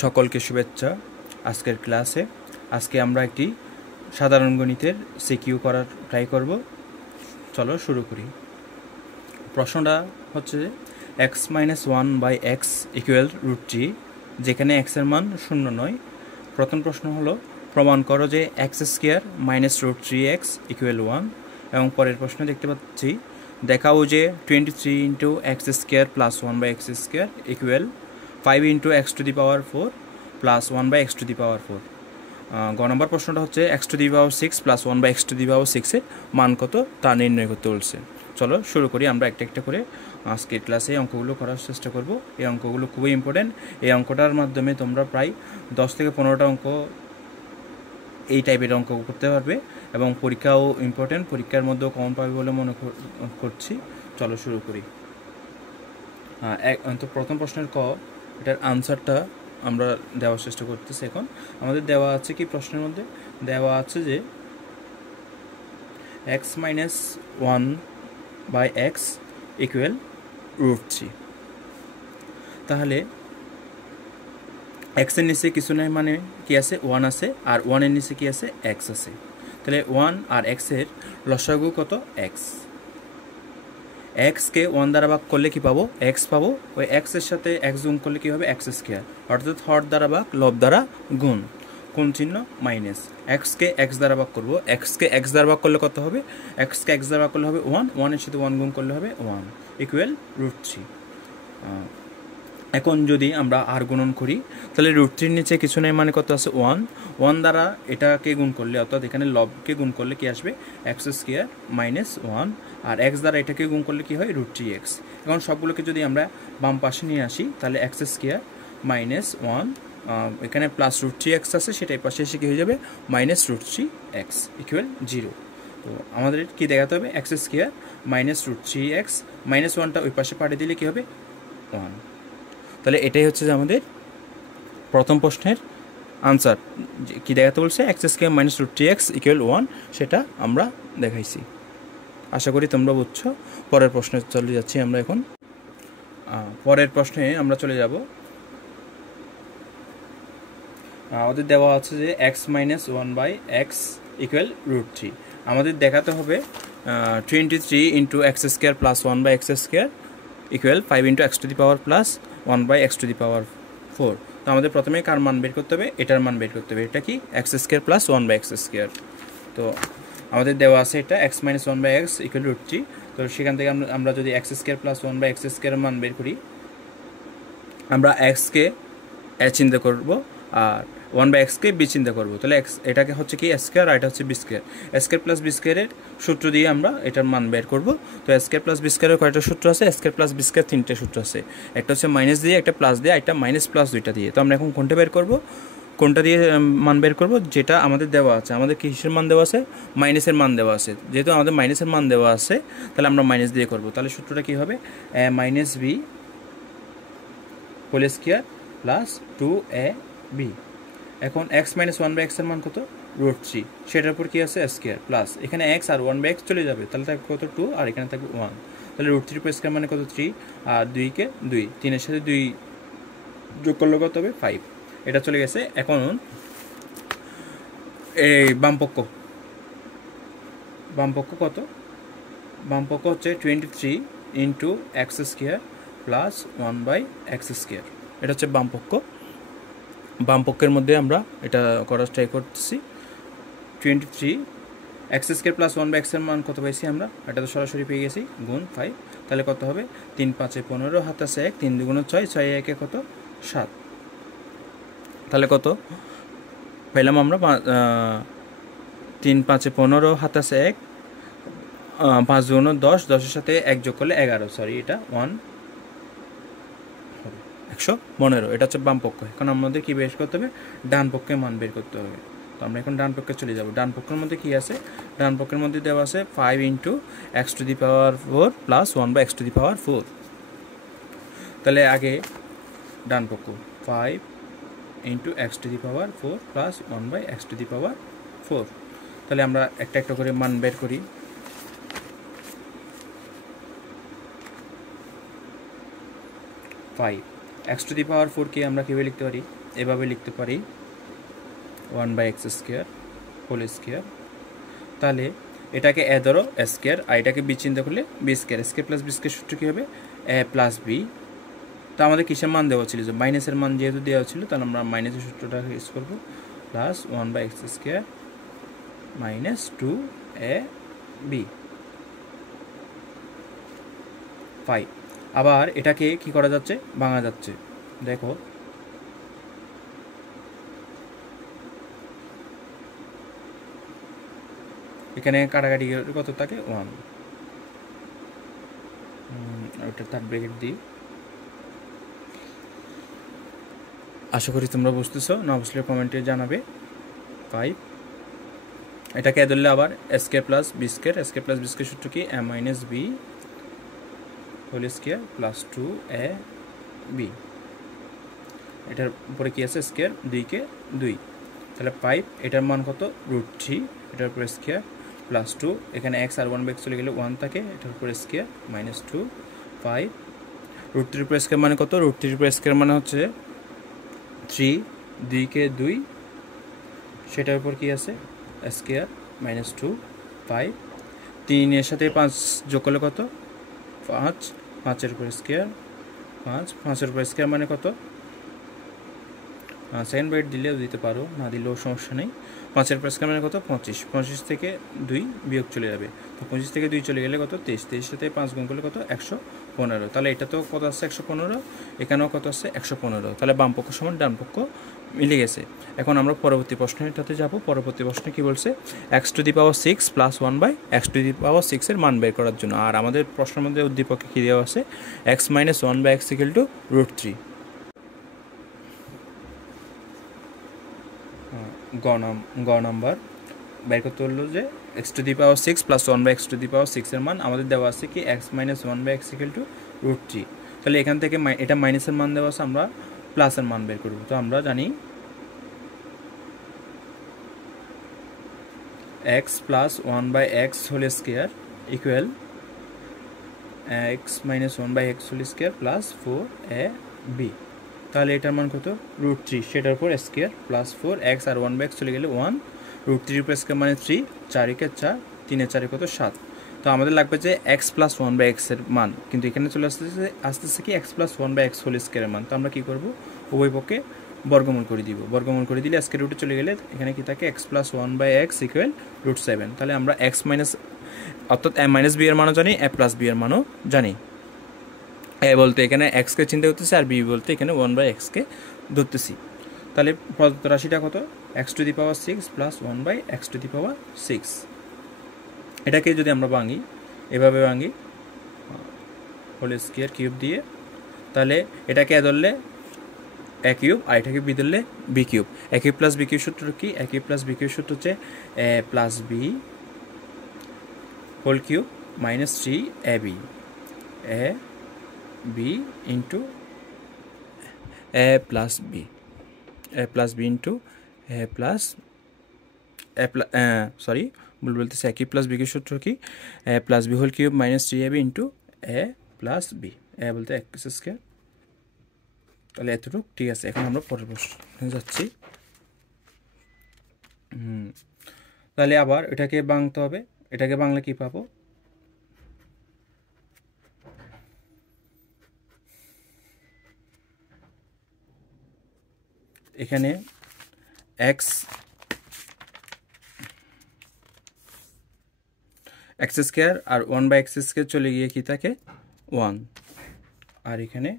সকলকে শুভেচ্ছা। আজকের ক্লাসে আমরা একটি সাধারণ গণিতের সিকিউ করার ট্রাই করব। চলো শুরু করি। প্রশ্নটা হচ্ছে x-1/x = √3, যেখানে x এর মান 0 নয়। প্রথম প্রশ্ন হলো প্রমাণ করো যে x² - √3x = 1। এবং পরের প্রশ্ন দেখতে পাচ্ছি দেখাও যে 23 × x² + 1/x² = 5 × x⁴ plus 1/x⁴। গ নম্বর প্রশ্নটা হচ্ছে x⁶ প্লাস 1/x⁶ এর মান কত তা নির্ণয় করতে বলছে। চলো শুরু করি। আমরা একটা একটা করে আজকের ক্লাসে অঙ্কগুলো করার চেষ্টা করব। এই অঙ্কগুলো খুবই ইম্পর্টেন্ট। এই অঙ্কটার মাধ্যমে তোমরা প্রায় 10 থেকে 15টা অঙ্ক এই টাইপের অঙ্ক করতে পারবে এবং পরীক্ষাও ইম্পর্টেন্ট, পরীক্ষার মধ্যেও কমন পাবে বলে মনে করছি। চলো শুরু করি। তো প্রথম প্রশ্নের এটার আনসারটা আমরা দেওয়ার চেষ্টা করতেছি। এখন আমাদের দেওয়া আছে কি, প্রশ্নের মধ্যে দেওয়া আছে যে x-1/x = √3। তাহলে x এর নিচে কিছু নাই, মানে কি আছে, 1 আছে, আর 1 এর নিচে কি আছে, x আছে। তাহলে 1 আর x এর লসাগু কত, x। x কে 1 দ্বারা ভাগ করলে কি পাবো, x পাবো। ওই x এর সাথে x গুণ করলে কি হবে, x², অর্থাৎ হর দ্বারা ভাগ লব দ্বারা গুণ, কোন চিহ্ন মাইনাস। x কে x দ্বারা ভাগ করবো, x কে x দ্বারা ভাগ করলে কত হবে, x কে x দ্বারা ভাগ করলে হবে 1, 1 এর সাথে 1 গুণ করলে হবে 1 = √3। এখন যদি আমরা আর গুণন করি তাহলে √3 নিচে কিছু নেই, মানে কত আছে, 1। 1 দ্বারা এটাকে গুণ করলে, অর্থাৎ এখানে লবকে গুণ করলে কি আসবে, x² - 1, আর x দ্বারা এটাকে গুণ করলে কি হয়, √3x। এখন সবগুলোকে যদি আমরা বাম পাশে নিয়ে আসি তাহলে x² - 1, এখানে প্লাস √3x আছে, সেটাই পাশে এসে কি হয়ে যাবে, -√3x = 0। তো আমাদের কি দেখাতে হবে, x² - √3x, -1টা ওই পাশে পাঠিয়ে দিলে কি হবে, 1। তাহলে এটাই হচ্ছে যে আমাদের প্রথম প্রশ্নের আনসার। কি দেখাতে বলছে, x² - √3x = 1, সেটা আমরা দেখাইছি। আশা করি তোমরা বুঝছো। পরের প্রশ্নে চলে যাচ্ছি আমরা। এখন পরের প্রশ্নে আমরা চলে যাব। ওদের দেওয়া আছে যে x-1/x = √3। আমাদের দেখাতে হবে 23 × x² + 1/x² = 5 × x⁴ + 1/x⁴। তো আমাদের প্রথমে কার মান বের করতে হবে, এটার মান বের করতে হবে। এটা কি, x² + 1/x²। তো আমাদের দেওয়া আছে এটা x-1/x = √3। তো সেখান থেকে আমরা যদি x² + 1/x² মান বের করি, আমরা x কে a চিন্তা করব আর 1/x কে b চিন্তা করব। তাহলে এটাকে হচ্ছে কি a², আর এটা হচ্ছে b²। a² + b² এর সূত্র দিয়ে আমরা এটার মান বের করব। তো a² + b² এর কয়টা সূত্র আছে, a² + b² 3টে সূত্র আছে। একটা হচ্ছে মাইনাস দিয়ে, একটা প্লাস দিয়ে, একটা মাইনাস প্লাস দুইটা দিয়ে। তো আমরা এখন কোনটা বের করব, কোনটা দিয়ে মান বের করব, যেটা আমাদের দেওয়া আছে। আমাদের কিসের মান দেওয়া আছে, মাইনাসের মান দেওয়া আছে। যেহেতু আমাদের মাইনাসের মান দেওয়া আছে, তাহলে আমরা মাইনাস দিয়ে করব। তাহলে সূত্রটা কি হবে, -b² + 2ab। এখন x-1/x এর মান কত, √3, সেটার উপর কি আছে, স্কয়ার, প্লাস এখানে x আর 1/x চলে যাবে, তাহলে থাকবে কত, 2, আর এখানে থাকবে 1। তাহলে √3 স্কয়ার মানে কত, 3, আর 2 কে 2, 3 এর সাথে 2 যোগ করলে কত হবে, 5। এটা চলে গেছে। এখন এই বামপক্ষ কত, বামপক্ষ হচ্ছে 23 × x² + 1/x²। এটা হচ্ছে বামপক্ষ। বামপক্ষের মধ্যে আমরা এটা করার ট্রাই করতেছি। 23 x² + 1/x এর মান কত পাইছি আমরা, এটা তো সরাসরি পেয়ে গেছি, গুণ 5। তাহলে কত হবে, 3 × 5 = 15, হাতে আছে 1, 3 × 2 = 6, 6 × 1 = কত, 7। তাহলে কত পেলাম আমরা, 3 × 5 = 15, হাতে আছে 1, 5 × 2 = 10, 10 এর সাথে 1 যোগ করলে 11, সরি এটা 115। এটা হচ্ছে বাম পক্ষ। এখন আমাদের কি বের করতে হবে, ডান পক্ষের মান বের করতে হবে। তো আমরা এখন ডান পক্ষে চলে যাব। ডান পক্ষের মধ্যে কি আছে, ডান পক্ষের মধ্যে দেওয়া আছে 5 × x⁴ + 1/x⁴। তাহলে আগে ডান পক্ষ 5 × x⁴ + 1/x⁴। তাহলে আমরা একটা একটা করে মান বের করি। 5 x⁴ কে আমরা কীভাবে লিখতে পারি, এভাবে লিখতে পারি 1/x স্কোয়ার হোল স্কোয়ার। তাহলে এটাকে এ ধরো স্কোয়ার, আর এটাকে বি চিন্তা করলে B square, square plus B square সূত্র কী হবে? A plus B. তো আমাদের কিসের মান দেওয়া ছিল? যে মাইনাসের মান যেহেতু দেওয়া ছিল, তাহলে আমরা মাইনাসের সূত্রটা ইউজ করবো, plus 1/x square minus 2ab 5। আবার এটাকে কি করা যাচ্ছে? ভাঙা যাচ্ছে। দেখো এখানে কাটাকাটি কত থাকে? 1। ওটা তার ব্রেকেট দিই। আশা করি তোমরা বুঝতেছো, না বুঝলে কমেন্টে জানাবে। 5 এটাকে ধরলে আবার square plus B square, square plus B square সূত্র কি? A minus B whole square plus 2ab। এটার উপরে কি আছে? স্কোয়ার, 2 কে 2, তাহলে 5। এটার মান কত? √3। এটার উপরে স্কোয়ার প্লাস 2, এখানে এক্স আর 1/x চলে গেলে 1 থাকে, এটার উপরে স্কোয়ার মাইনাস 2 5। √3 উপরে স্কোয়ার মানে কত? √3 উপরে স্কোয়ার মানে হচ্ছে 3, 2 কে 2, সেটার উপর কি আছে? Square minus 2 5। 3 এর সাথে 5 যোগ করলে কত? 5, 5-এর উপরে স্কোয়ার 5, 5-এর উপরে স্কোয়ার মানে কত? সেকেন্ড ব্রেকেট দিলেও দিতে পারো, না দিলেও সমস্যা নেই। 5-এর উপরে স্কোয়ার মানে কত? 25, 25 থেকে 2 বিয়োগ চলে যাবে, তো 25 থেকে 2 চলে গেলে কত? 23, 23 সাথে 5 গুণ করলে কত? 115। তাহলে এটা তো কত আসছে? 115। এখানেও কত আসছে? 115। তাহলে বাম পক্ষ সমান ডান পক্ষ মিলে গেছে। এখন আমরা পরবর্তী প্রশ্নটাতে যাব। পরবর্তী প্রশ্নে কি বলছে? x⁶ প্লাস 1/x⁶ এর মান বের করার জন্য। আর আমাদের প্রশ্নের মধ্যে উদ্দীপকে কী দেওয়া আছে? x - 1/x = √3। গ নাম্বার বের করতে হলো যে x⁶ প্লাস 1/x⁶ এর মান আমাদের দেওয়া আছে কি? x - 1/x = √3। তাহলে এখান থেকে এটা মাইনাসের মান দেওয়া আছে, আমরা প্লাসের মান বের করব। তো আমরা জানি x plus 1/x whole square equal x - 1/x² plus 4ab। তাহলে এটার মান কত? √3, সেটার উপর স্কোয়ার প্লাস 4, x আর 1/x চলে গেলে 1, √3 উপর স্কোয়ার মানে 3, 4 × 4, 3 × 4 কত? 7। তো আমাদের লাগবে যে x প্লাস 1/x এর মান, কিন্তু এখানে চলে আসতেছে কি? x প্লাস 1/x হোল স্কোয়ারের মান। তো আমরা কী করবো? উভয় পক্ষে বর্গমূল করে দিব। বর্গমূল করে দিলে আজকে রুটে চলে গেলে এখানে কি থাকে? x plus 1/x = √7। তাহলে আমরা x মাইনাস, অর্থাৎ a মাইনাস বি এর মানও জানি, a প্লাস বি এর মানও জানি। এ বলতে এখানে এক্সকে চিন্তা করতেছি, আর বি বলতে এখানে 1/x-কে ধরতেছি। তাহলে প্রদত্ত রাশিটা কত? x⁶ plus 1/x⁶। এটাকে যদি আমরা ভাঙি, এভাবে ভাঙি হোল স্কোয়ার কিউব দিয়ে, তাহলে এটাকে এ ধরলে a কিউব, আর এটাকে বি ধরলে B cube. a cube plus B cube সূত্র কি? a cube plus B cube সূত্র হচ্ছে a plus B whole cube minus 3ab, a b into a plus b, a plus b into a plus sorry ভুল বলতেছি, a cube plus B cube সূত্র কি? a plus B whole cube minus 3ab into a plus B, a বলতে x²। তাহলে এতটুকু ঠিক আছে। এখন আমরা পরের প্রশ্নে যাচ্ছি। তাহলে আবার এটাকে ভাঙতে হবে। এটাকে ভাঙলে কি পাবো? এখানে x² আর 1/x² চলে গিয়ে কি থাকে? 1, আর এখানে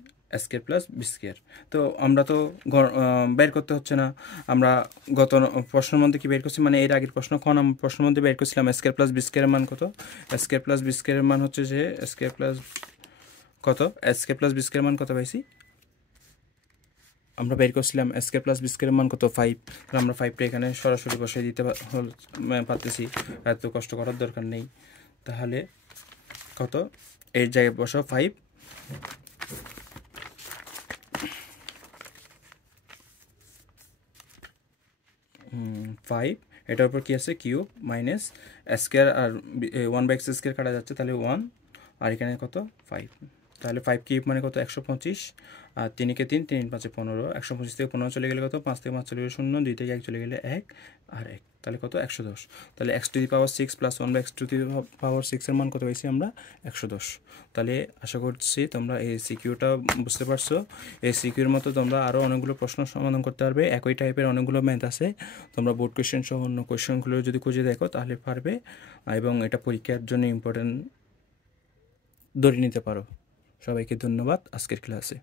স্কোয়ার প্লাস বি²। তো আমরা তো বের করতে হচ্ছে না, আমরা গত প্রশ্নের মধ্যে কি বের করছি, মানে এর আগের প্রশ্ন প্রশ্নের মধ্যে বের করছিলাম স্কোয়ার প্লাস বি² এর মান কত? স্কোয়ার প্লাস বি² এর মান হচ্ছে যে স্কোয়ার প্লাস কত? স্কোয়ার প্লাস বি² এর মান কত পাইছি? আমরা বের করছিলাম স্কোয়ার প্লাস বি² এর মান কত? 5। তাহলে আমরা 5টা এখানে সরাসরি বসিয়ে দিতে পারতেছি, এত কষ্ট করার দরকার নেই। তাহলে কত? এর জায়গায় বসাও 5, 5, এটার উপর কি আছে? কিউব মাইনাস স্কোয়ার, আর 1/x² কাটা যাচ্ছে, তাহলে 1, আর এখানে কত? 5। তাহলে 5 কিউব মানে কত 125, আর 3 কে 3, 3 5 15, 125 থেকে 15 চলে গেলে কত, 5 থেকে 5 চলে গেলে 0, 2 থেকে 1 চলে গেলে 1 আর 1, তাহলে কত 110। তাহলে x to the power 6 plus 1 by x to the power 6 এর মান কত পাইছি আমরা 110। তাহলে আশা করছি তোমরা এই সিকিউটা বুঝতে পারছো। এই সিকিউর মতো তোমরা আরও অনেকগুলো প্রশ্ন সমাধান করতে পারবে, একই টাইপের অনেকগুলো ম্যাথ আছে, তোমরা বোর্ড কোয়েশ্চেন সহ অন্য কোয়েশ্চেনগুলো যদি খুঁজে দেখো তাহলে পারবে, এবং এটা পরীক্ষার জন্য ইম্পর্টেন্ট ধরে নিতে পারো। সবাইকে ধন্যবাদ আজকের ক্লাসে।